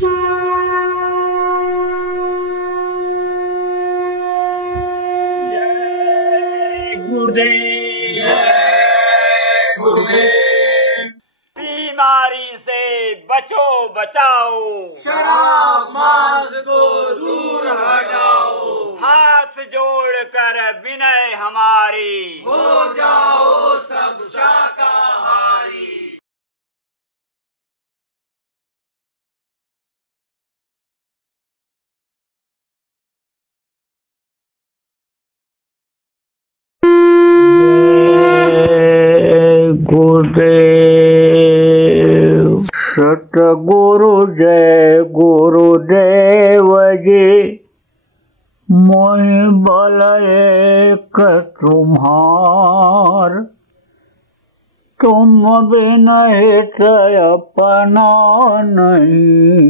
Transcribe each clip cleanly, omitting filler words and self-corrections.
बीमारी से बचो बचाओ, शराब मांस को दूर हटाओ, हाथ जोड़कर विनय हमारी, हो जाओ सब शाकाहारी। गुरुदेव सतगुरु जय गुरुदेव जी, मोहि बल एक तुम्हार, तुम बिन हित अपना नहीं,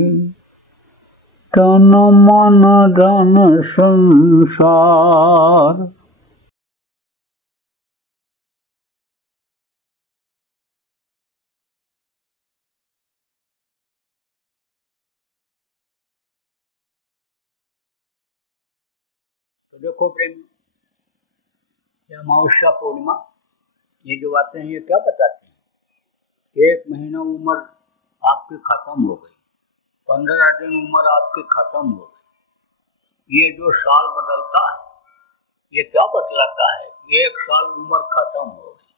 तन मन धन संसार। तो देखो प्रेम, ये अमावस्या पूर्णिमा, ये जो बातें हैं ये क्या बताती हैं? 1 महीना उम्र आपकी खत्म हो गई, 15 दिन उम्र आपकी खत्म हो गई। ये जो साल बदलता है ये क्या बतलाता है? 1 साल उम्र खत्म हो गई।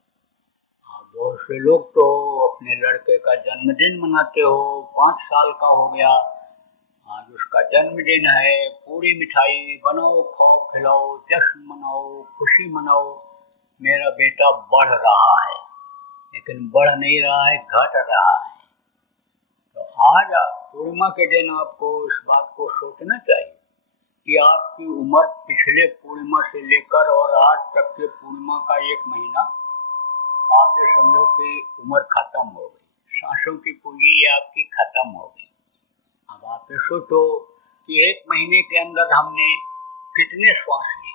बहुत से लोग तो अपने लड़के का जन्मदिन मनाते हो, 5 साल का हो गया, आज उसका जन्मदिन है, पूरी मिठाई बनाओ, खाओ, खिलाओ, जश्न मनाओ, खुशी मनाओ। मेरा बेटा बढ़ रहा है, लेकिन बढ़ नहीं रहा है, घट रहा है। तो आज पूर्णिमा के दिन आपको इस बात को सोचना चाहिए कि आपकी उम्र पिछले पूर्णिमा से लेकर और आज तक के पूर्णिमा का 1 महीना आप ये समझो कि उम्र खत्म हो गई, सांसों की पूंजी आपकी खत्म हो गई। अब आप ये सोचो कि 1 महीने के अंदर हमने कितने श्वास लिए,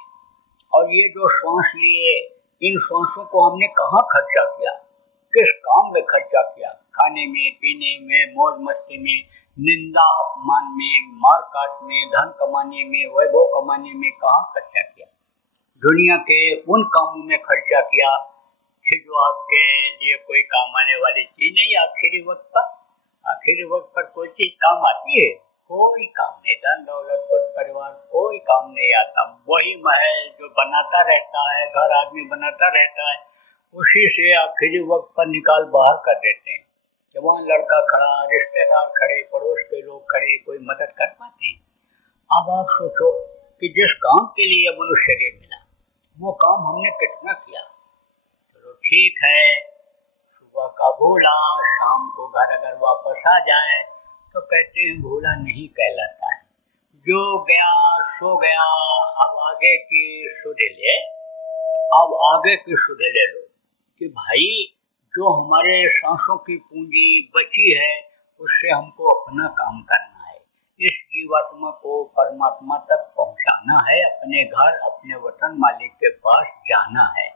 और ये जो श्वास लिए इन श्वासों को हमने कहाँ खर्चा किया, किस काम में खर्चा किया? खाने में, पीने में, मौज मस्ती में, निंदा अपमान में, मार काट में, धन कमाने में, वैभव कमाने में कहाँ खर्चा किया? दुनिया के उन कामों में खर्चा किया कि जो आपके लिए कोई काम आने वाली चीज नहीं। आखिरी वक्त पर कोई चीज काम आती है? कोई काम नहीं। धन दौलत परिवार कोई काम नहीं आता। वही महल जो बनाता रहता है, घर आदमी बनाता रहता है, उसी से आखिरी वक्त पर निकाल बाहर कर देते हैं। जवान लड़का खड़ा, रिश्तेदार खड़े, पड़ोस के लोग खड़े, कोई मदद कर पाते हैं? अब आप सोचो कि जिस काम के लिए मनुष्य शरीर मिला वो काम हमने कितना किया। चलो ठीक है, सुबह का भूला शाम को घर अगर वापस आ जाए तो कहते हैं भूला नहीं कहलाता है। जो गया सो गया, अब आगे की सुध ले, लो कि भाई जो हमारे सांसों की पूंजी बची है उससे हमको अपना काम करना है। इस जीवात्मा को परमात्मा तक पहुंचाना है, अपने घर, अपने वतन मालिक के पास जाना है।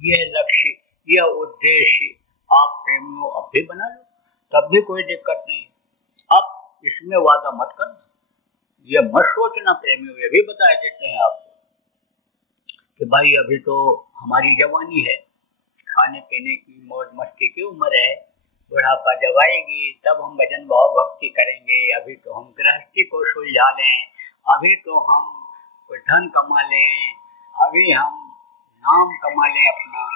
यह लक्ष्य, यह उद्देश्य आप प्रेमियों अब भी बना लो, तब भी कोई दिक्कत नहीं। अब इसमें वादा मत करना, ये मत सोचना प्रेमियों, ये भी बता देते हैं आपको कि भाई अभी तो हमारी जवानी है, खाने पीने की मौज मस्ती की उम्र है, बुढ़ापा जब आएगी तब हम भजन भाव भक्ति करेंगे। अभी तो हम गृहस्थी को सुलझा लें, अभी तो हम कोई धन कमा लें, अभी हम नाम कमा लें अपना।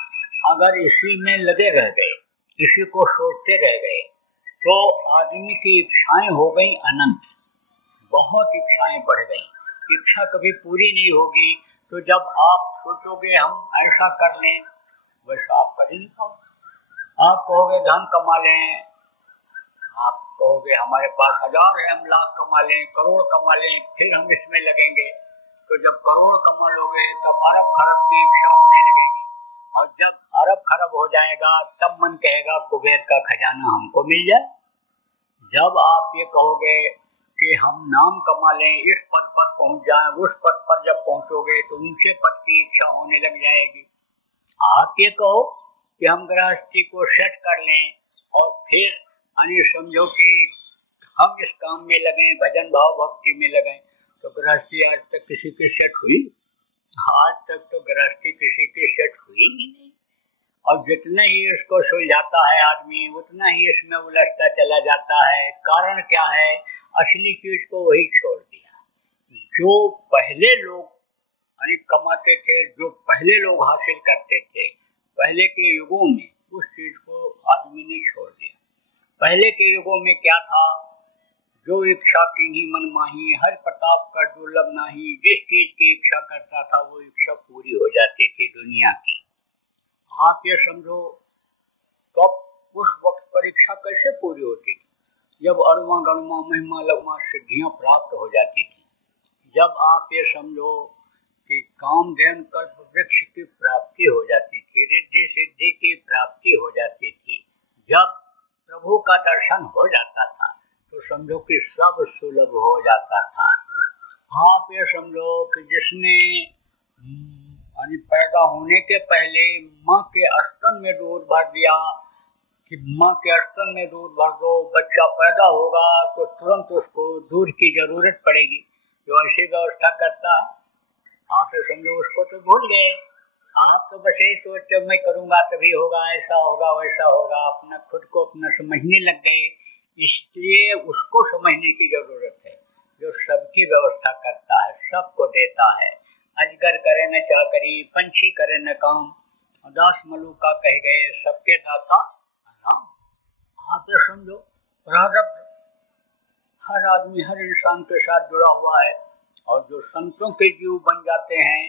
अगर इसी में लगे रह गए, इसी को सोचते रह गए, तो आदमी की इच्छाएं हो गई अनंत, बहुत इच्छाएं बढ़ गई। इच्छा कभी पूरी नहीं होगी। तो जब आप सोचोगे हम ऐसा कर लें, वैसा आप कर ही नहीं पाओगे। आप कहोगे धन कमा लें, आप कहोगे हमारे पास 1000 है, हम लाख कमा लें, करोड़ कमा लें, फिर हम इसमें लगेंगे। तो जब करोड़ कमा लोगे तब अरब खरब की इच्छा होने लगेगी, और जब अरब खरब हो जाएगा तब मन कहेगा कुबेर का खजाना हमको मिल जाए। जब आप ये कहोगे कि हम नाम कमा लें, इस पद पर पहुंच जाएं, उस पद पर जब पहुंचोगे तो ऊंचे पद की इच्छा होने लग जाएगी। आप ये कहो कि हम गृहस्थी को सेट कर लें और फिर समझो कि हम इस काम में लगे, भजन भाव भक्ति में लगे। तो गृहस्थी आज तक किसी की सेट हुई? आज तक तो गृहस्थी किसी की सेट हुई ही नहीं। और जितने ही इसको सुलझाता है आदमी, उतना ही इसमें उलझता चला जाता है। कारण क्या है? असली चीज को वही छोड़ दिया। जो पहले लोग कमाते थे, जो पहले लोग हासिल करते थे पहले के युगों में, उस चीज को आदमी ने छोड़ दिया। पहले के युगों में क्या था? जो इच्छा कीन्ही मन माही, हर प्रताप कर दुर्लभ नाही। जिस चीज की इच्छा करता था वो इच्छा पूरी हो जाती थी दुनिया की। आप ये समझो, तो उस वक्त परीक्षा कैसे पूरी होती थी? जब अणुमा गणुमा महिमा लगमा सिद्धियां प्राप्त हो जाती थी। जब आप ये समझो कि कामधेनु कल्प वृक्ष की प्राप्ति हो जाती थी, रिद्धि सिद्धि की प्राप्ति हो जाती थी, जब प्रभु का दर्शन हो जाता था तो समझो कि सब सुलभ हो जाता था। आप ये समझो कि जिसने पैदा होने के पहले माँ के स्तन में दूध भर दिया कि माँ के स्तन में दूध भर दो, बच्चा पैदा होगा तो तुरंत उसको दूध की जरूरत पड़ेगी, जो ऐसी व्यवस्था करता है। आप तो समझो उसको तो भूल गए। आप तो बस यही सोचते मैं करूंगा तभी होगा, ऐसा होगा वैसा होगा, अपना खुद को अपना समझने लग गए। इसलिए उसको समझने की जरूरत है जो सबकी व्यवस्था करता है, सबको देता है। अजगर करे न चाकरी, पंछी करे न काम, दास मलूका कह गए सबके दाता राम। आप तो समझो प्रारब्ध हर आदमी, हर इंसान के साथ जुड़ा हुआ है। और जो संतों के जीव बन जाते हैं,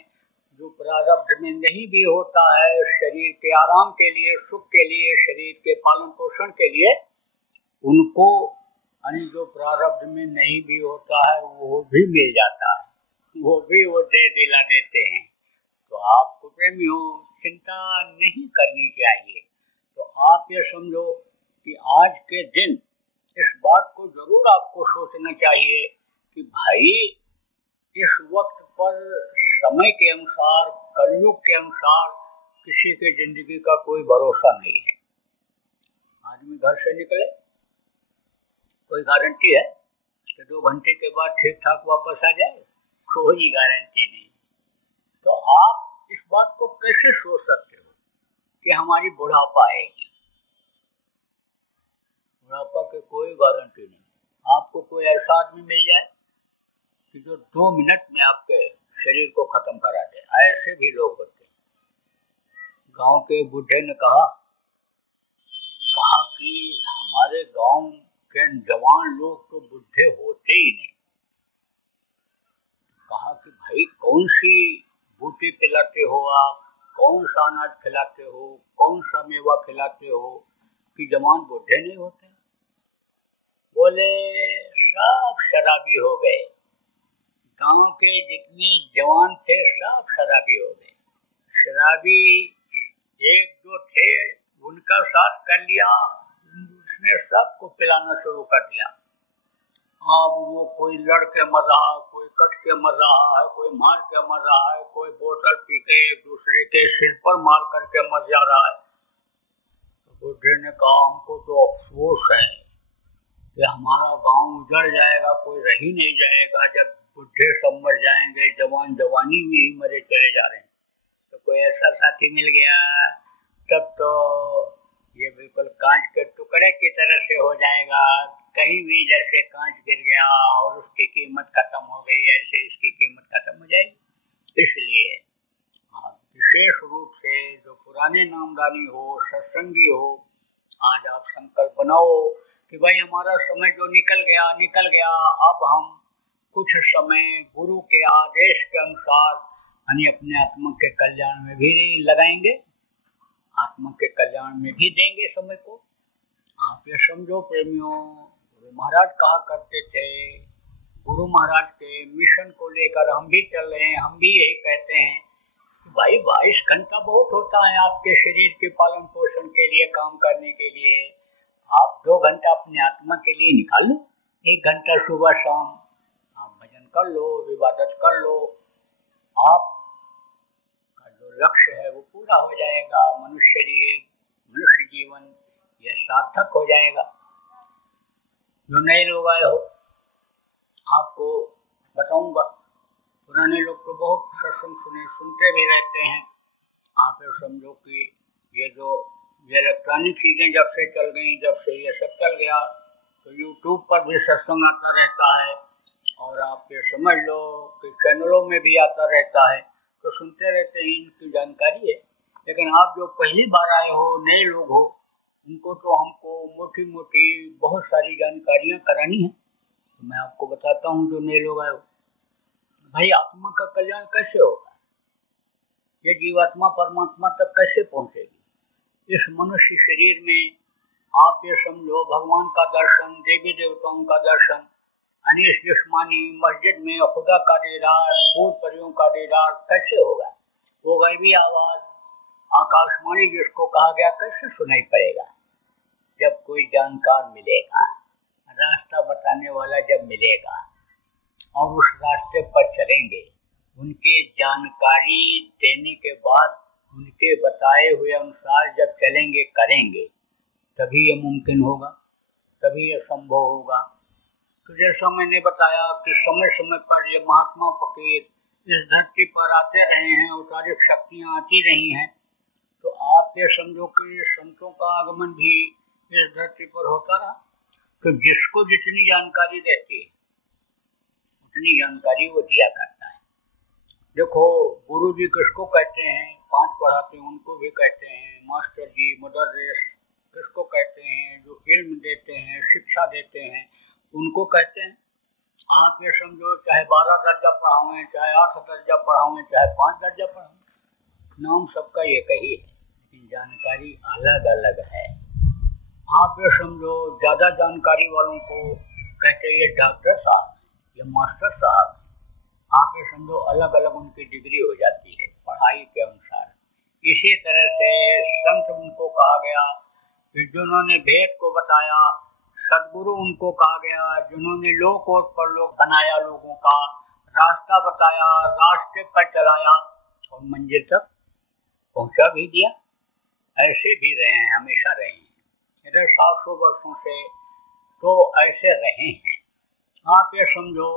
जो प्रारब्ध में नहीं भी होता है, शरीर के आराम के लिए, सुख के लिए, शरीर के पालन पोषण के लिए, उनको जो प्रारब्ध में नहीं भी होता है वो भी मिल जाता है, वो भी वो दे दिला देते हैं। तो आपको प्रेमियों चिंता नहीं करनी चाहिए। तो आप ये समझो कि आज के दिन इस बात को जरूर आपको सोचना चाहिए कि भाई इस वक्त पर समय के अनुसार, कलयुग के अनुसार किसी की जिंदगी का कोई भरोसा नहीं है। आदमी घर से निकले, कोई गारंटी है कि 2 घंटे के बाद ठीक ठाक वापस आ जाए? कोई गारंटी नहीं। तो आप इस बात को कैसे सोच सकते हो कि हमारी बुढ़ापा आएगी? बुढ़ापा की कोई गारंटी नहीं। आपको कोई ऐसा आदमी मिल जाए कि जो 2 मिनट में आपके शरीर को खत्म करा दे, ऐसे भी लोग होते हैं। गांव के बूढ़े ने कहा कि हमारे गांव के जवान लोग तो बूढ़े होते ही नहीं। कहा कि भाई कौन सी बूटी पिलाते हो आप, कौन सा अनाज खिलाते हो, कौन सा मेवा खिलाते हो कि जवान बूढ़े नहीं होते? बोले सब शराबी हो गए, गांव के जितने जवान थे सब शराबी हो गए। शराबी 1-2 थे, उनका साथ कर लिया, उसने सबको पिलाना शुरू कर दिया। अब वो कोई लड़ के मर रहा है, कोई कट के मर रहा है, कोई मार के मर रहा है, कोई बोतल पी के एक दूसरे के सिर पर मार करके मर जा रहा है। तो बुढ़े ने कहा हमको तो अफसोस है कि हमारा गांव उजड़ जाएगा, कोई रह ही नहीं जाएगा। जब बुढ़े सब मर जाएंगे, जवान जवानी में ही मरे चले जा रहे हैं। तो कोई ऐसा साथी मिल गया तब तो ये बिल्कुल कांच के टुकड़े की तरह से हो जाएगा। कहीं भी जैसे कांच गिर गया और उसकी कीमत खत्म हो गई, ऐसे इसकी कीमत खत्म हो जाएगी। इसलिए आप विशेष रूप से जो पुराने नामदानी हो, सत्संगी हो, आज आप संकल्प बनाओ कि भाई हमारा समय जो निकल गया, अब हम कुछ समय गुरु के आदेश के अनुसार अपने आत्मा के कल्याण में भी लगाएंगे, आत्मा के कल्याण में भी देंगे समय को। आप ये समझो प्रेमियों, गुरु महाराज कहा करते थे, गुरु महाराज के मिशन को लेकर हम भी चल रहे हैं। हम भी यही कहते हैं कि भाई 22 घंटा बहुत होता है आपके शरीर के पालन पोषण के लिए, काम करने के लिए। आप 2 घंटा अपने आत्मा के लिए निकाल लो, 1 घंटा सुबह शाम आप भजन कर लो, इबादत कर लो। आप जो लक्ष्य है वो पूरा हो जाएगा। मनुष्य शरीर, मनुष्य जीवन यह सार्थक हो जाएगा। जो नए लोग आए हो आपको बताऊंगा, पुराने लोग तो बहुत सत्संग सुनते भी रहते हैं। आप ये समझो कि ये जो ये इलेक्ट्रॉनिक चीज़ें जब से चल गई, जब से ये सब चल गया, तो यूट्यूब पर भी सत्संग आता रहता है और आप ये समझ लो कि चैनलों में भी आता रहता है, तो सुनते रहते हैं, इनकी जानकारी है। लेकिन आप जो पहली बार आए हो, नए लोग हो, उनको तो हमको मोटी मोटी बहुत सारी जानकारियाँ करानी है। तो मैं आपको बताता हूँ, जो नए लोग आए हो, भाई आत्मा का कल्याण कैसे होगा, ये जीवात्मा परमात्मा तक कैसे पहुँचेगी। इस मनुष्य शरीर में आप ये समझो भगवान का दर्शन, देवी देवताओं का दर्शन, अनीस जिस्मानी, मस्जिद में खुदा का दीदार, भूत परियों का दीदार कैसे होगा। वो गैबी आवाज, आकाशवाणी जिसको कहा गया, कैसे सुनाई पड़ेगा। जब कोई जानकार मिलेगा, रास्ता बताने वाला जब मिलेगा और उस रास्ते पर चलेंगे, उनकी जानकारी देने के बाद उनके बताए हुए अनुसार जब चलेंगे करेंगे, तभी ये मुमकिन होगा, तभी ये संभव होगा। तो जैसा मैंने बताया कि समय समय पर ये महात्मा फकीर इस धरती पर आते रहे हैं, औतारिक शक्तियाँ आती रही हैं, तो आप ये समझो कि संतों का आगमन भी इस धरती पर होता रहा। तो जिसको जितनी जानकारी रहती है उतनी जानकारी वो दिया करता है। देखो गुरु जी किसको कहते हैं, 5 पढ़ाते हैं उनको भी कहते हैं मास्टर जी, मुदर्रिस किसको कहते हैं, जो इल्म देते हैं, शिक्षा देते हैं, उनको कहते हैं। आप ये समझो चाहे 12 दर्जा पढ़ाओ, चाहे 8 दर्जा पढ़ाओ, चाहे 5 दर्जा पढ़ाओ, नाम सबका एक ही है, लेकिन जानकारी अलग अलग है। आप ये समझो ज़्यादा जानकारी वालों को कहते हैं ये डॉक्टर साहब, ये मास्टर साहब। आप ये समझो अलग अलग उनकी डिग्री हो जाती है पढ़ाई के अनुसार। इसी तरह से संत उनको कहा गया कि जिन्होंने भेद को बताया, सदगुरु उनको कहा गया जिन्होंने लोक और परलोक बनाया, लोगों का रास्ता बताया, रास्ते पर चलाया और मंजिल तक पहुंचा भी दिया। ऐसे भी रहे हैं, हमेशा रहे हैं, इधर 700 वर्षों से तो ऐसे रहे हैं। आप ये समझो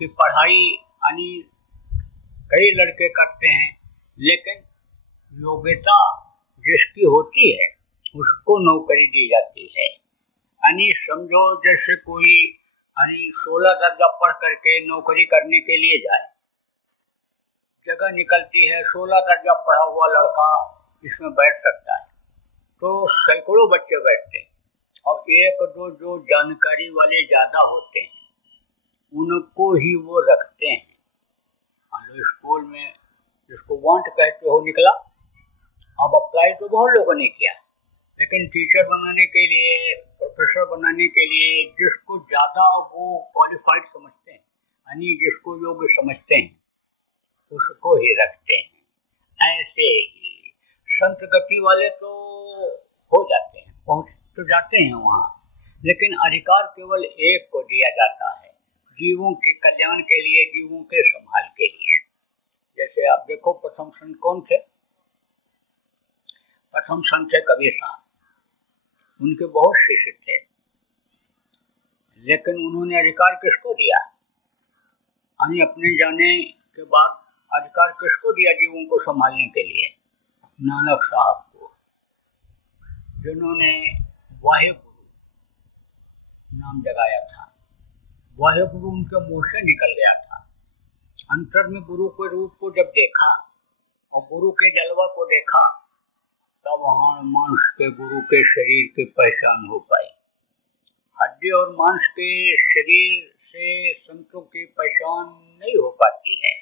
कि पढ़ाई यानी कई लड़के करते हैं, लेकिन योग्यता जिसकी होती है उसको नौकरी दी जाती है। यानी समझो जैसे कोई 16 दर्जा पढ़ करके नौकरी करने के लिए जाए, जगह निकलती है, 16 दर्जा पढ़ा हुआ लड़का इसमें बैठ सकता है, तो सैकड़ों बच्चे बैठते हैं और एक दो जो जानकारी वाले ज़्यादा होते हैं उनको ही वो रखते हैं। मान लो स्कूल में जिसको वांट कहते हो निकला, अब अप्लाई तो बहुत लोगों ने किया, लेकिन टीचर बनाने के लिए, प्रोफेसर बनाने के लिए जिसको ज़्यादा वो क्वालिफाइड समझते हैं, यानी जिसको योग्य समझते हैं, उसको ही रखते हैं। ऐसे ही संत गति वाले तो हो जाते हैं, पहुँच तो जाते हैं वहाँ, लेकिन अधिकार केवल एक को दिया जाता है, जीवों के कल्याण के लिए, जीवों के संभाल के लिए। जैसे आप देखो प्रथम संत कौन थे, प्रथम संत थे कबीर साहब। उनके बहुत शिष्य थे, लेकिन उन्होंने अधिकार किसको दिया, यानी अपने जाने के बाद अधिकार किसको दिया जीवों को संभालने के लिए, नानक साहब को, जिन्होंने वाहे गुरु नाम जगाया था। वाहे गुरु उनके मुंह से निकल गया था। अंतर में गुरु के रूप को जब देखा और गुरु के जलवा को देखा, तब वहाँ मांस के गुरु के शरीर की पहचान हो पाई। हड्डी और मांस के शरीर से संतों की पहचान नहीं हो पाती है।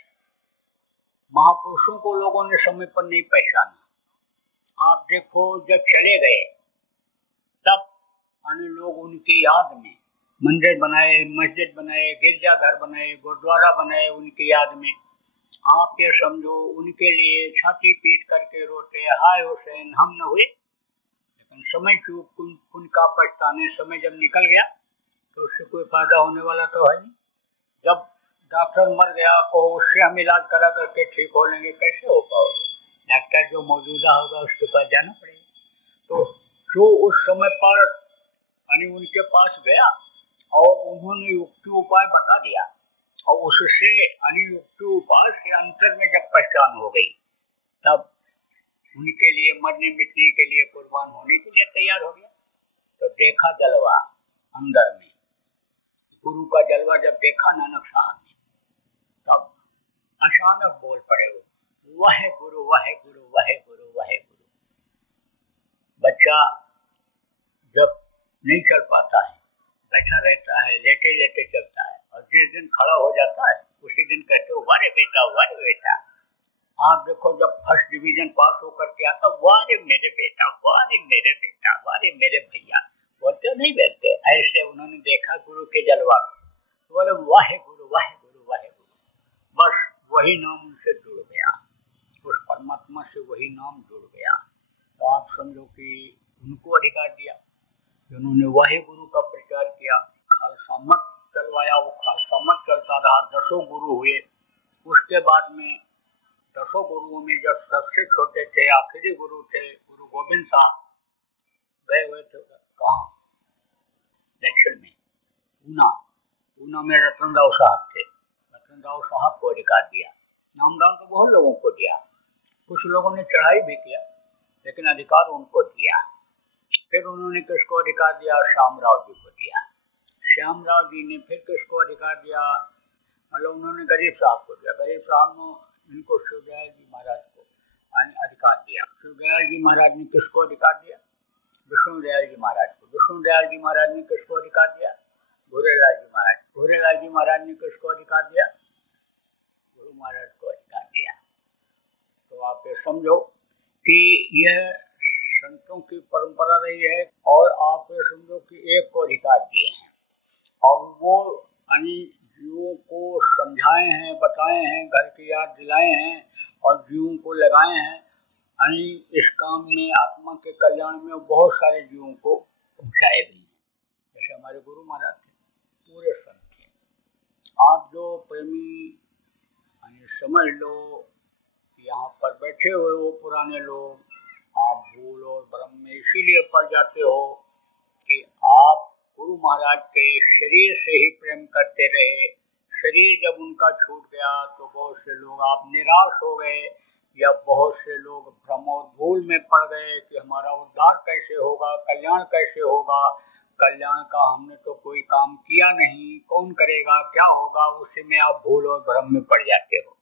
महापुरुषों को लोगों ने समय पर नहीं पहचाना। आप देखो जब चले गए तब अन्य लोग उनकी याद में मंदिर बनाए, मस्जिद बनाए, गिरजाघर बनाए, गुरुद्वारा बनाए उनकी याद में। आप ये समझो उनके लिए छाती पीट करके रोते, हाय हुसैन हम न हुए। लेकिन समय चूक उनका पछताने, समय जब निकल गया तो उससे कोई फायदा होने वाला तो है नहीं। जब डॉक्टर मर गया तो उससे हम इलाज करा करके ठीक हो लेंगे, कैसे हो पाओगे। डॉक्टर जो मौजूदा होगा उसके पास जाना पड़ेगा। तो जो उस समय पर उनके पास गया और उन्होंने युक्ति उपाय बता दिया, और उससे युक्ति उपाय से अंतर में जब पहचान हो गई तब उनके लिए मरने मिटने के लिए कुर्बान होने के लिए तैयार हो गया। तो देखा जलवा अंदर में, गुरु का जलवा जब देखा नानक साहब ने, तब अचानक बोल पड़े, वह गुरु वह गुरु वह गुरु वह गुरु। बच्चा जब नहीं चल पाता है, बैठा रहता है, लेटे लेटे चलता है, और जिस दिन खड़ा हो जाता है उसी दिन कहते हो वारे बेटा वारे बेटा। आप देखो जब फर्स्ट डिवीजन पास होकर के आता, वारे मेरे बेटा वारे मेरे बेटा वारे मेरे भैया, बोलते नहीं बोलते? ऐसे उन्होंने देखा गुरु के जलवा को, तो बोले वाह गुरु वाह गुरु वाह गुरु। बस वही नाम उनसे जुड़ गया, उस परमात्मा से वही नाम जुड़ गया। तो आप समझो कि उनको अधिकार दिया, उन्होंने वाहे गुरु का प्रचार किया, खालसा मत चलवाया, वो खालसा मत चलता रहा, 10 गुरु हुए। उसके बाद में 10 गुरुओं में जब सबसे छोटे थे, आखिरी गुरु थे गुरु गोविंद साहब, गए हुए थे कहाँ, दक्षिण में पूना में रतन राव साहब थे। रतन राव साहब को अधिकार दिया, नामदान तो बहुत लोगों को दिया, कुछ लोगों ने चढ़ाई भी किया, लेकिन अधिकार उनको दिया। फिर उन्होंने किसको अधिकार दिया? श्यामराव जी को दिया। श्यामराव जी ने फिर किसको अधिकार दिया? मतलब उन्होंने गरीब साहब को दिया। गरीब साहब ने इनको शिवदयाल जी महाराज को अधिकार दिया। शिवदयाल जी महाराज ने किसको अधिकार दिया? विष्णुदयाल जी महाराज को। विष्णुदयाल जी महाराज ने किसको अधिकार दिया? भूरेलाल जी महाराज। भूरेलाल जी महाराज ने किसको अधिकार दिया? गुरु महाराज को अधिकार दिया। तो आप ये समझो कि यह संतों की परंपरा रही है, और आप ये समझो कि एक को अधिकार दिए हैं, और वो जीवों को समझाए हैं, बताए हैं, घर की याद दिलाए हैं, और जीवों को लगाए हैं इस काम में, आत्मा के कल्याण में बहुत सारे जीवों को पहुँचाए भी हैं। जैसे हमारे गुरु महाराज थे, पूरे संत थे। आप जो प्रेमी समझ लो कि यहाँ पर बैठे हुए वो पुराने लोग, आप भूल और भ्रम में इसीलिए पड़ जाते हो कि आप गुरु महाराज के शरीर से ही प्रेम करते रहे। शरीर जब उनका छूट गया तो बहुत से लोग आप निराश हो गए, या बहुत से लोग भ्रम और भूल में पड़ गए कि हमारा उद्धार कैसे होगा, कल्याण कैसे होगा। कल्याण का हमने तो कोई काम किया नहीं, कौन करेगा, क्या होगा, उसी में आप भूल और भ्रम में पड़ जाते हो।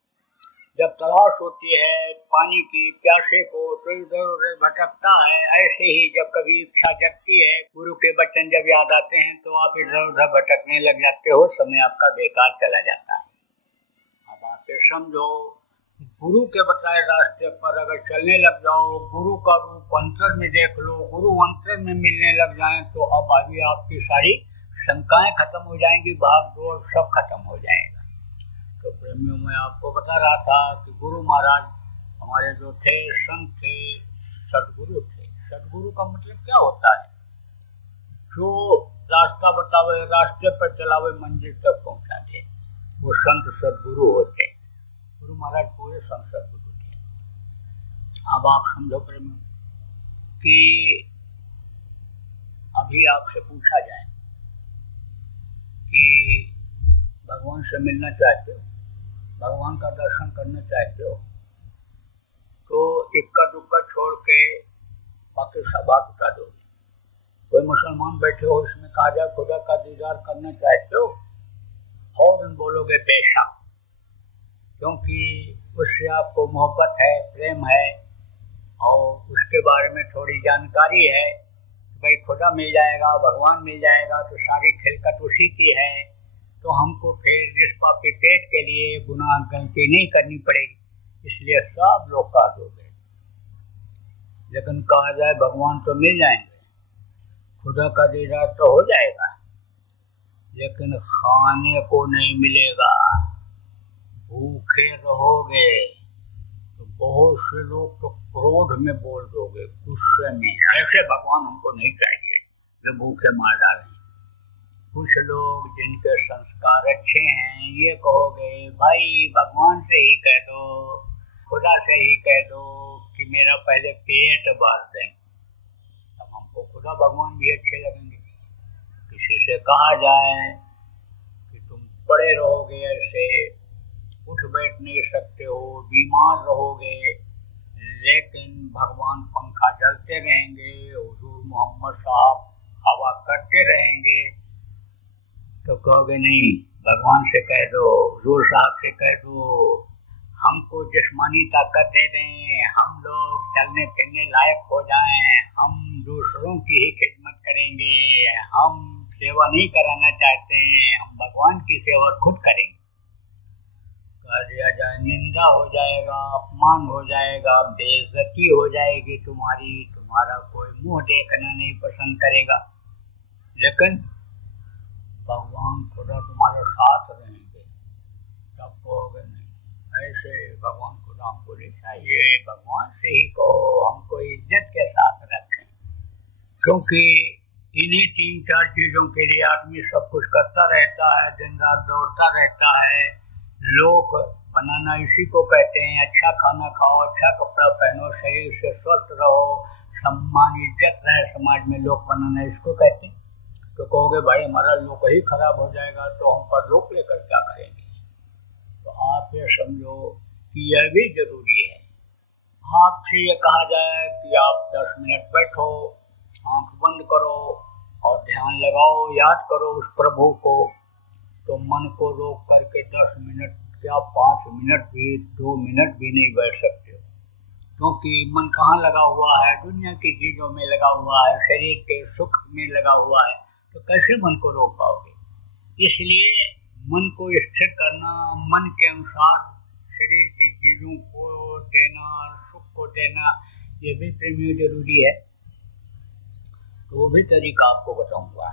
जब तलाश होती है पानी की प्यासे को तो इधर उधर भटकता है, ऐसे ही जब कभी इच्छा जगती है, गुरु के वचन जब याद आते हैं तो आप इधर उधर भटकने लग जाते हो, समय आपका बेकार चला जाता है। अब आप ये समझो, गुरु के बताए रास्ते पर अगर चलने लग जाओ, गुरु का रूप अंतर में देख लो, गुरु अंतर में मिलने लग जाएं, तो अब अभी आपकी सारी शंकाएं खत्म हो जाएंगी, भाग दौड़ सब खत्म हो जाएगा। तो प्रेमियों में आपको बता रहा था कि गुरु महाराज हमारे जो थे संत थे, सदगुरु थे। सदगुरु का मतलब क्या होता है? जो रास्ता बतावे, रास्ते पर चलावे, मंजिल तक पहुंचा दे, वो संत सदगुरु होते। गुरु महाराज पूरे संत सदगुरु थे। अब आप समझो प्रेमियों कि अभी आपसे पूछा जाए कि भगवान से मिलना चाहते हो, भगवान का दर्शन करना चाहते हो, तो इक्का दुक्का छोड़ के बाकी सब बात उठा दोगे। कोई मुसलमान बैठे हो, इसमें कहा जाए खुदा का दीदार करना चाहते हो, फौरन बोलोगे बेशक, क्योंकि उससे आपको मोहब्बत है, प्रेम है, और उसके बारे में थोड़ी जानकारी है। भाई खुदा मिल जाएगा, भगवान मिल जाएगा, तो सारी खिलकत उसी की है, तो हमको फिर इस पापी पेट के लिए गुनाह गलती नहीं करनी पड़ेगी, इसलिए सब लोग कहा दोगे। लेकिन कहा जाए भगवान तो मिल जाएंगे, खुदा का दीदार तो हो जाएगा, लेकिन खाने को नहीं मिलेगा, भूखे रहोगे। तो बहुत से लोग तो क्रोध में बोल दोगे, गुस्से में, ऐसे भगवान हमको नहीं चाहिए जो भूखे मार डालें। कुछ लोग जिनके संस्कार अच्छे हैं, ये कहोगे भाई भगवान से ही कह दो, खुदा से ही कह दो कि मेरा पहले पेट भर दें, तब हमको खुदा भगवान भी अच्छे लगेंगे। किसी किसी से कहा जाए कि तुम पड़े रहोगे, ऐसे उठ बैठ नहीं सकते हो, बीमार रहोगे, लेकिन भगवान पंखा जलते रहेंगे, हुजूर मोहम्मद साहब हवा करते रहेंगे, तो कहोगे नहीं, भगवान से कह दो, हुजूर साहब से कह दो, हमको जिस्मानी ताकत दे दें, हम लोग चलने फिरने लायक हो जाएं, हम दूसरों की ही खिदमत करेंगे, हम सेवा नहीं कराना चाहते हैं, हम भगवान की सेवा खुद करेंगे। कह दिया जाए निंदा हो जाएगा, अपमान हो जाएगा, बेइज्जती हो जाएगी तुम्हारी, तुम्हारा कोई मुंह देखना नहीं पसंद करेगा, लेकिन भगवान खुदा तुम्हारे साथ रहेंगे, तब कहोगे नहीं, ऐसे भगवान खुदा हमको नहीं चाहिए, भगवान से ही कहो, हमको इज्जत के साथ रखें। क्योंकि इन्हीं 3-4 चीजों के लिए आदमी सब कुछ करता रहता है, दिन रात दौड़ता रहता है। लोग बनाना इसी को कहते हैं, अच्छा खाना खाओ, अच्छा कपड़ा पहनो, शरीर से स्वस्थ रहो, सम्मान इज्जत रहे समाज में, लोग बनाना इसको कहते हैं। तो कहोगे भाई हमारा लोग ही खराब हो जाएगा तो हम पर रोक लेकर क्या करेंगे। तो आप ये समझो कि यह भी जरूरी है। आपसे ये कहा जाए कि आप 10 मिनट बैठो, आंख बंद करो और ध्यान लगाओ, याद करो उस प्रभु को, तो मन को रोक करके 10 मिनट क्या 5 मिनट भी 2 मिनट भी नहीं बैठ सकते हो, क्योंकि मन कहाँ लगा हुआ है, दुनिया की चीजों में लगा हुआ है, शरीर के सुख में लगा हुआ है, तो कैसे मन को रोक पाओगे। इसलिए मन को स्थिर करना, मन के अनुसार शरीर की चीजों को देना, सुख को देना, ये भी प्रेमियों जरूरी है। तो वो भी तरीका आपको बताऊंगा,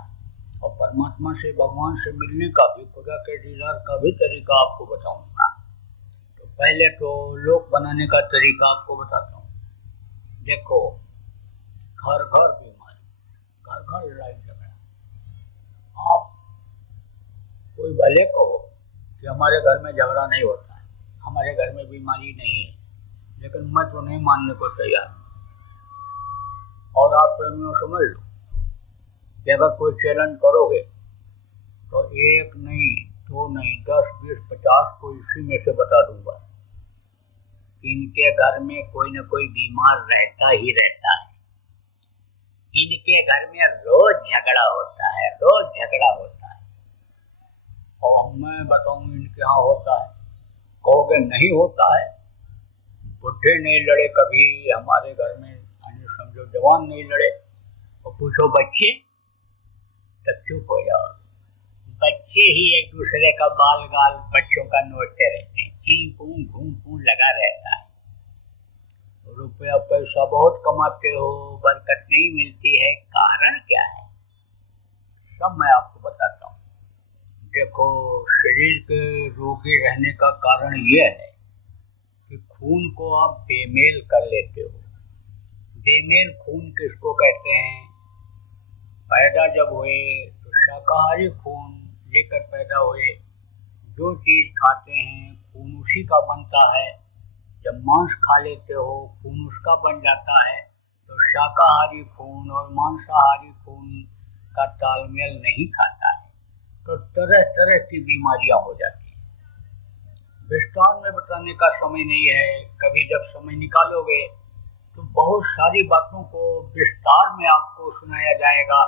और परमात्मा से, भगवान से मिलने का भी, खुदा के दीदार का भी तरीका आपको बताऊंगा। तो पहले तो लोक बनाने का तरीका आपको बताता हूँ। देखो, घर घर बीमारी, घर घर लड़ाई झगड़ा। आप कोई भले कहो कि हमारे घर में झगड़ा नहीं होता है, हमारे घर में बीमारी नहीं है, लेकिन मैं तो नहीं मानने को तैयार। और आप प्रेमियों समझ लो कि अगर कोई चैलेंज करोगे तो 1 नहीं, 2 नहीं, 10, 20, 50 को इसी में से बता दूंगा। इनके घर में कोई न कोई बीमार रहता ही रहता है, इनके घर में रोज झगड़ा होता है, रोज झगड़ा होता है। और मैं बताऊं इनके यहाँ होता है, कहोगे नहीं होता है, बुढ़े नहीं लड़े कभी हमारे घर में, समझो जवान नहीं लड़े, और पूछो बच्चे, तब चुप हो जाओ। बच्चे ही एक दूसरे का बाल गाल बच्चों का नोचते रहते हैं, ची पूं घूम पूं लगा रहता है। रुपया पैसा बहुत कमाते हो, बरकत नहीं मिलती है, कारण क्या है, सब मैं आपको बताता हूँ। देखो, शरीर के रोगी रहने का कारण यह है कि खून को आप बेमेल कर लेते हो। बेमेल खून किसको कहते हैं, पैदा जब हुए तो शाकाहारी खून लेकर पैदा हुए, जो चीज खाते हैं खून उसी का बनता है। जब मांस खा लेते हो खून उसका बन जाता है, तो शाकाहारी खून और मांसाहारी खून का तालमेल नहीं खाता है, तो तरह तरह की बीमारियां हो जाती हैं। विस्तार में बताने का समय नहीं है, कभी जब समय निकालोगे तो बहुत सारी बातों को विस्तार में आपको सुनाया जाएगा।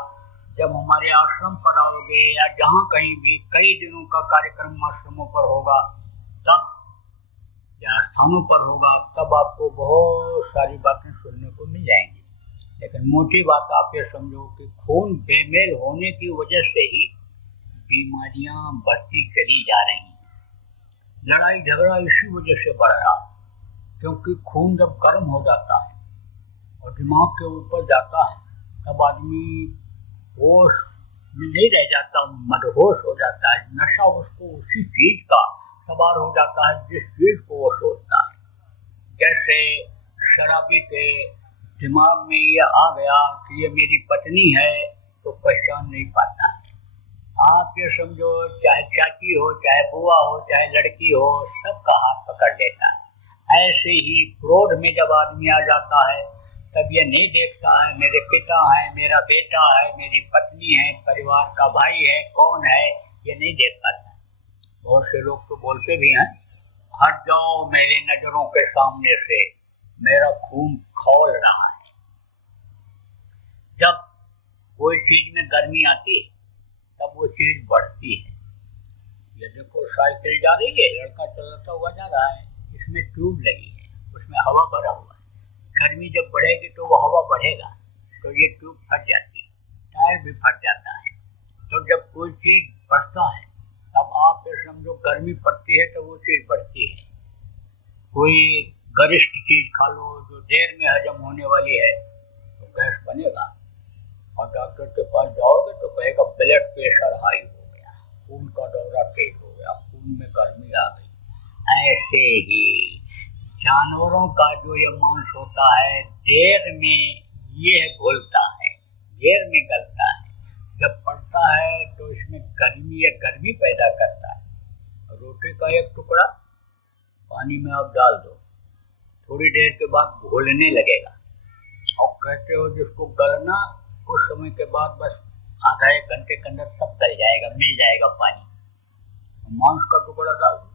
जब हमारे आश्रम पर आओगे या जहाँ कहीं भी कई दिनों का कार्यक्रम आश्रमों पर होगा, तब या स्थानों पर होगा, तब आपको बहुत सारी बातें सुनने को मिल जाएंगी। लेकिन मोटी बात आप ये समझो कि खून बेमेल होने की वजह से ही बीमारियां बढ़ती चली जा रही हैं। लड़ाई झगड़ा इसी वजह से बढ़ रहा, क्योंकि खून जब गर्म हो जाता है और दिमाग के ऊपर जाता है, तब आदमी होश में नहीं रह जाता, मदहोश हो जाता है। नशा उसको उसी चीज का सवार हो जाता है जिस चीज को वो सोचता है। जैसे शराबी के दिमाग में ये आ गया कि ये मेरी पत्नी है, तो पहचान नहीं पाता है। आप ये समझो, चाहे चाची हो, चाहे बुआ हो, चाहे लड़की हो, सबका हाथ पकड़ लेता है। ऐसे ही क्रोध में जब आदमी आ जाता है तब ये नहीं देखता है मेरे पिता है, मेरा बेटा है, मेरी पत्नी है, परिवार का भाई है, कौन है, ये नहीं देख पाता। बहुत से लोग तो बोलते भी हैं, हट जाओ मेरी नजरों के सामने से, मेरा खून खौल रहा है। जब कोई चीज में गर्मी आती है तब वो चीज बढ़ती है। ये देखो साइकिल जा रही है, लड़का चलाता हुआ जा रहा है, इसमें ट्यूब लगी है, उसमें हवा भरा हुआ है। गर्मी जब बढ़ेगी तो वो हवा बढ़ेगा, तो ये ट्यूब फट जाती है, टायर भी फट जाता है। तो जब कोई चीज बढ़ता है तब आप ये समझो गर्मी पड़ती है तो वो चीज बढ़ती है। कोई गरिष्ठ चीज खा लो जो देर में हजम होने वाली है तो गैस बनेगा, और डॉक्टर के पास जाओगे तो कहेगा ब्लड प्रेशर हाई हो गया, खून का दौरा तेज हो गया, खून में गर्मी आ गई। ऐसे ही जानवरों का जो ये मांस होता है देर में ये घुलता है, देर में गलता है। जब पड़ता है तो इसमें गर्मी पैदा करता है। रोटी का एक टुकड़ा पानी में आप डाल दो, थोड़ी देर के बाद घुलने लगेगा, और कहते हो जिसको गलना, कुछ समय के बाद बस आधा एक घंटे के अंदर सब गल जाएगा, मिल जाएगा पानी। मांस का टुकड़ा डाल दो,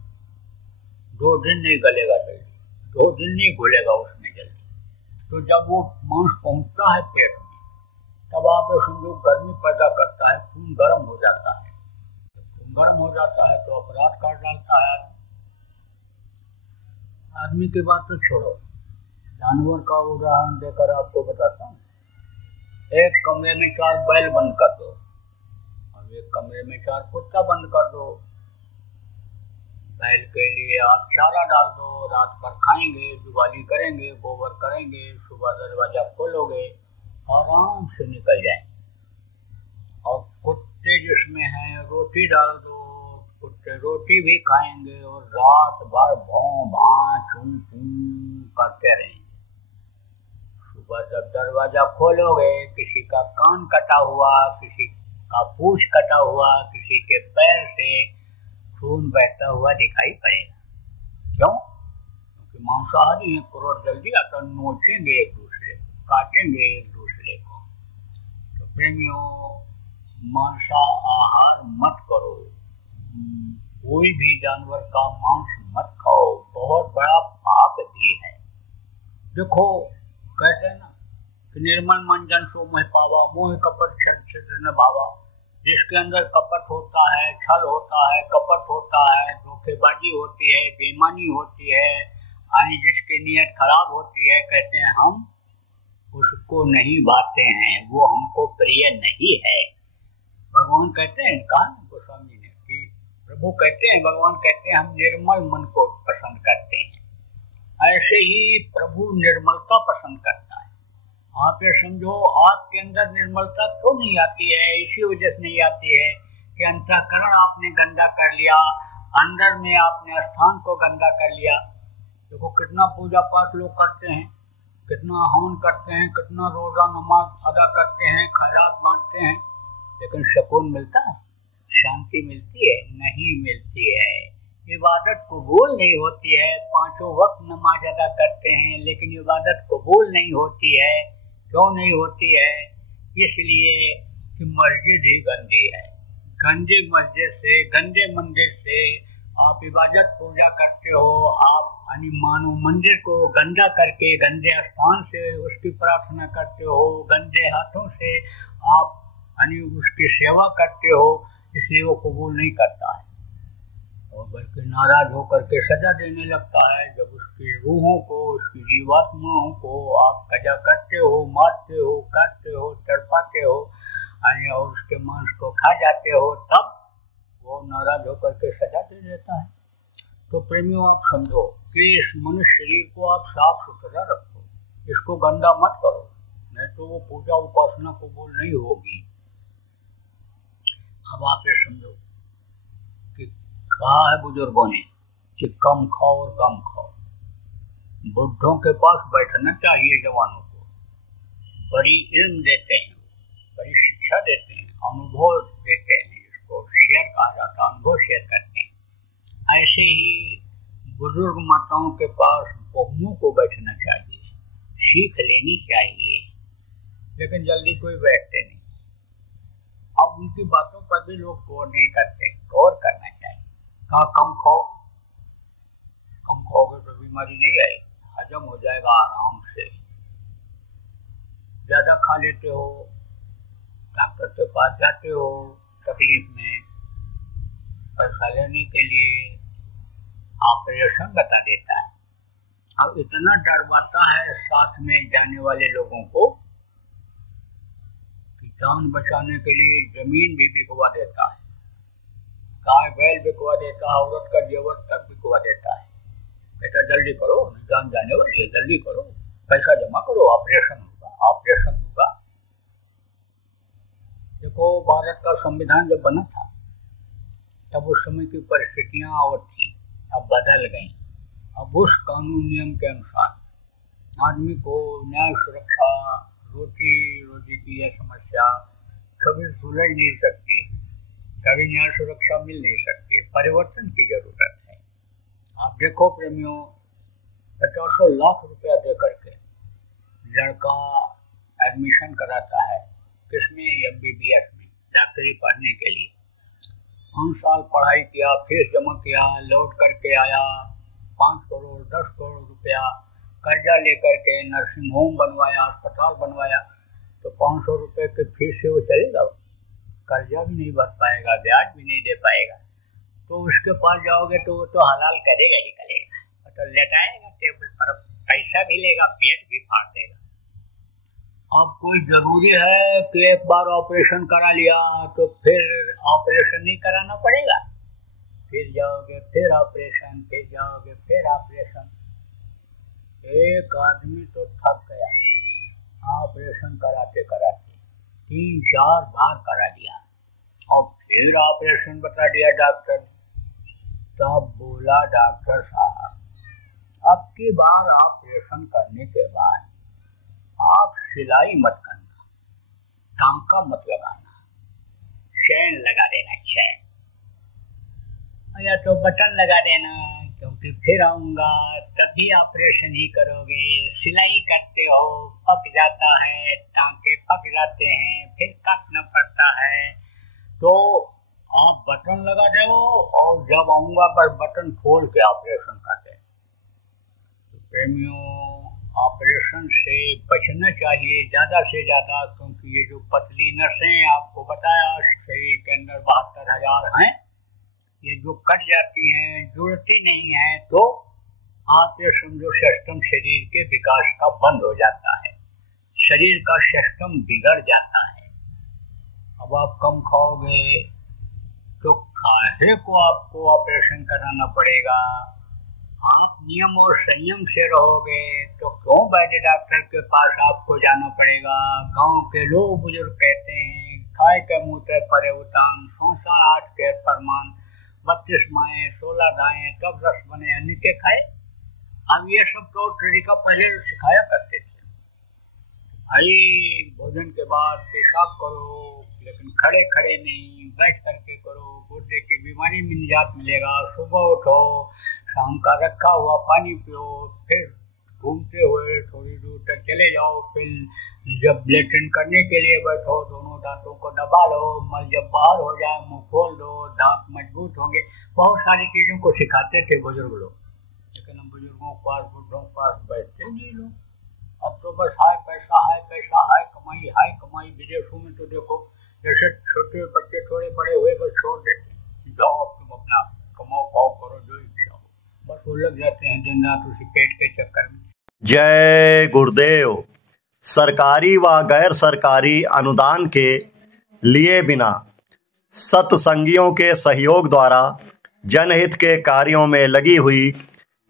2 दिन नहीं गलेगा जल्दी, 2 दिन नहीं घुलेगा उसमें जल्दी। तो जब वो मांस पहुंचता है पेट में तब आप समझो गर्मी पैदा करता है, खून गर्म हो जाता है। खून गर्म हो जाता है तो अपराध कर डालता है आदमी की बात तो छोड़ो, जानवर का उदाहरण देकर आपको बताता हूँ। एक कमरे में 4 बैल बंद कर दो और एक कमरे में 4 कुत्ता बंद कर दो। बैल के लिए आप चारा डाल दो, रात भर खाएंगे, जुगाली करेंगे, गोबर करेंगे, सुबह दरवाजा खोलोगे, आराम से निकल जाए। और कुत्ते जिसमें हैं रोटी डाल दो, कुत्ते रोटी भी खाएंगे और रात भर भौं भां चूं चूं करते रहेंगे। सुबह जब दरवाजा खोलोगे किसी का कान कटा हुआ, किसी का पूंछ कटा हुआ, किसी के पैर से खून बहता हुआ दिखाई पड़ेगा। क्यों? क्योंकि मांसाहारी है, क्रोध जल्दी आता, नोचेंगे एक दूसरे को, काटेंगे एक दूसरे को। तो प्रेमियों, मांसा आहार मत करो, कोई भी जानवर का मांस मत खाओ, बहुत बड़ा पाप भी है। देखो कहते हैं ना कि निर्मल मन जन सो मोह पावा, मोह कपट छिद्र न भावा। जिसके अंदर कपट होता है, छल होता है, कपट होता है, धोखेबाजी होती है, बेईमानी होती है, यानी जिसकी नीयत खराब होती है, कहते हैं हम उसको नहीं भाते हैं, वो हमको प्रिय नहीं है। भगवान कहते हैं, कहा गोस्वामी ने कि प्रभु कहते हैं, भगवान कहते हैं हम निर्मल मन को पसंद करते हैं। ऐसे ही प्रभु निर्मलता पसंद करता है। आप ये समझो आपके अंदर निर्मलता क्यों नहीं आती है? इसी वजह से नहीं आती है कि अंतःकरण आपने गंदा कर लिया, अंदर में आपने स्थान को गंदा कर लिया। देखो कितना पूजा पाठ लोग करते हैं, कितना हवन करते हैं, कितना रोजा नमाज अदा करते हैं, खैरात बांटते हैं, लेकिन सुकून मिलता है, शांति मिलती है? नहीं मिलती है। इबादत कबूल नहीं होती है। 5 वक्त नमाज अदा करते हैं लेकिन इबादत कबूल नहीं होती है। क्यों नहीं होती है? इसलिए कि मस्जिद ही गंदी है। गंदी मस्जिद से, गंदे मंदिर से आप इबादत पूजा करते हो, आप यानी मानो मंदिर को गंदा करके गंदे स्थान से उसकी प्रार्थना करते हो, गंदे हाथों से आप यानी उसकी सेवा करते हो, इसलिए वो कबूल नहीं करता है और बल्कि नाराज होकर के सजा देने लगता है। जब उसकी रूहों को, उसकी जीवात्माओं को आप सजा करते हो, मारते हो, काटते हो, तड़पाते हो यानी और उसके मांस को खा जाते हो, तब वो नाराज होकर के सजा दे देता है। तो प्रेमियों आप समझो कि इस मनुष्य शरीर को आप साफ सुथरा रखो, इसको गंदा मत करो, नहीं तो वो पूजा उपासना कबूल नहीं होगी। अब आप ये समझो कि कहा है बुजुर्गों ने कि कम खाओ और गम खाओ। बुढ़ों के पास बैठना चाहिए जवानों को, बड़ी इल्म देते हैं, बड़ी शिक्षा देते हैं, अनुभव देते हैं, इसको शेयर कहा जाता है, अनुभव शेयर करते हैं। ऐसे ही बुजुर्ग माताओं के पास बहुओं को बैठना चाहिए, सीख लेनी चाहिए, लेकिन जल्दी कोई बैठते नहीं। अब उनकी बातों पर भी लोग गौर नहीं करते, गौर करना चाहिए। कहा कम खाओ, कम खाओगे तो बीमारी नहीं आएगी, हजम हो जाएगा आराम से। ज्यादा खा लेते हो, डॉक्टर के पास जाते हो तकलीफ में, पैसा लेने के लिए ऑपरेशन बता देता है। अब इतना डरवाता है साथ में जाने वाले लोगों को कि जान बचाने के लिए जमीन भी बिकवा देता है, गाय बैल बिकवा देता है, औरत का जेवर तक बिकवा देता है। बेटा जल्दी करो, जान जाने वाली है, जल्दी करो, पैसा जमा करो, ऑपरेशन होगा, ऑपरेशन होगा। देखो भारत का संविधान जब बना था तब उस समय की परिस्थितियां और थी, अब बदल गई। अब उस कानून नियम के अनुसार आदमी को न्याय सुरक्षा, रोजी की यह समस्या कभी सुलझ नहीं सकती, कभी न्याय सुरक्षा मिल नहीं सकती। परिवर्तन की जरूरत है। आप देखो प्रेमियों, 50 लाख रुपया दे करके लड़का एडमिशन कराता है, किसमें? MBBS में, डॉक्टरी पढ़ने के लिए। 5 साल पढ़ाई किया, फीस जमा किया, लौट करके आया, 5 करोड़ 10 करोड़ रुपया कर्जा लेकर के नर्सिंग होम बनवाया, अस्पताल बनवाया, तो 500 रुपये के फीस से वो चलेगा? कर्जा भी नहीं भर पाएगा, ब्याज भी नहीं दे पाएगा। तो उसके पास जाओगे तो वो तो हलाल करेगा ही करेगा, तो लेटाएगा टेबल पर, पैसा भी लेगा, पेट भी फाड़ देगा। अब कोई जरूरी है कि एक बार ऑपरेशन करा लिया तो फिर ऑपरेशन नहीं कराना पड़ेगा? फिर जाओगे फिर ऑपरेशन, फिर जाओगे फिर ऑपरेशन। एक आदमी तो थक गया ऑपरेशन कराते कराते, 3-4 बार करा दिया और फिर ऑपरेशन बता दिया डॉक्टर। तब बोला डॉक्टर साहब, अब की बार ऑपरेशन करने के बाद आप सिलाई मत करना, टांका मत लगाना, चैन लगा देना, चैन, या तो बटन लगा देना, क्योंकि फिर आऊंगा तब भी ऑपरेशन ही करोगे। सिलाई करते हो, पक जाता है, टांके पक जाते हैं, फिर काटना पड़ता है, तो आप बटन लगा दो और जब आऊंगा पर बटन खोल के ऑपरेशन कर दे। तो प्रेमियों, ऑपरेशन से बचना चाहिए ज़्यादा से ज़्यादा, क्योंकि ये जो पतली नसें आपको बताया शरीर के अंदर 72,000 हैं, ये जो कट जाती हैं, जुड़ती नहीं हैं, तो आप ये समझो सिस्टम शरीर के विकास का बंद हो जाता है, शरीर का सिस्टम बिगड़ जाता है। अब आप कम खाओगे तो काहे को आपको ऑपरेशन कराना पड़ेगा? आप नियम और संयम से रहोगे तो क्यों वैद्य डॉक्टर के पास आपको जाना पड़ेगा? गांव के लोग बुजुर्ग कहते हैं, खाए के मुँह ते परे उतान, 108 के परमान, 32 माएँ 16 दाएँ, तब रस बने अन्न के खाए। अब ये सब तो तरीका पहले सिखाया करते थे, भाई भोजन के बाद पेशाब करो, लेकिन खड़े खड़े नहीं, बैठ करके करो, गुर्दे की बीमारी में निजात मिलेगा। सुबह उठो, शाम का रखा हुआ पानी पियो, फिर घूमते हुए थोड़ी दूर तक चले जाओ, फिर जब लेटरिन करने के लिए बैठो दोनों दांतों को दबा लो, मल जब बाहर हो जाए मुंह खोल दो, दांत मजबूत होंगे। बहुत सारी चीज़ों को सिखाते थे बुजुर्ग लोग, लेकिन हम बुजुर्गों के पास, बुढ़ों के पास बैठते नहीं लोग। अब तो बस हाय पैसा, हाय पैसा, हाय कमाई, हाय कमाई। विदेशों में तो देखो जैसे छोटे बच्चे थोड़े बड़े हुए बस छोड़ देते, जाओ तुम अपना कमाओ खाओ करो जो इच्छा हो, बस वो लग जाते हैं दिन रात उसी पेट के चक्कर में। जय गुरुदेव। सरकारी व गैर सरकारी अनुदान के लिए बिना सत्संगियों के सहयोग द्वारा जनहित के कार्यों में लगी हुई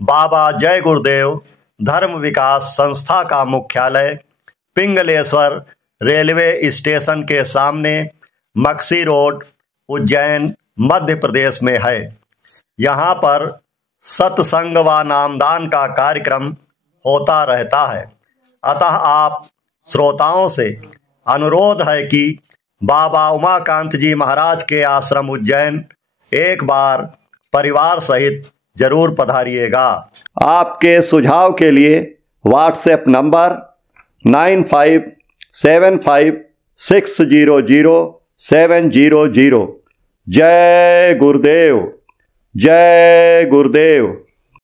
बाबा जय गुरुदेव धर्म विकास संस्था का मुख्यालय पिंगलेश्वर रेलवे स्टेशन के सामने मक्सी रोड, उज्जैन, मध्य प्रदेश में है। यहाँ पर सत्संग व नामदान का कार्यक्रम होता रहता है। अतः आप श्रोताओं से अनुरोध है कि बाबा उमाकांत जी महाराज के आश्रम उज्जैन एक बार परिवार सहित जरूर पधारिएगा। आपके सुझाव के लिए व्हाट्सएप नंबर 9575600700। जय गुरुदेव, जय गुरुदेव।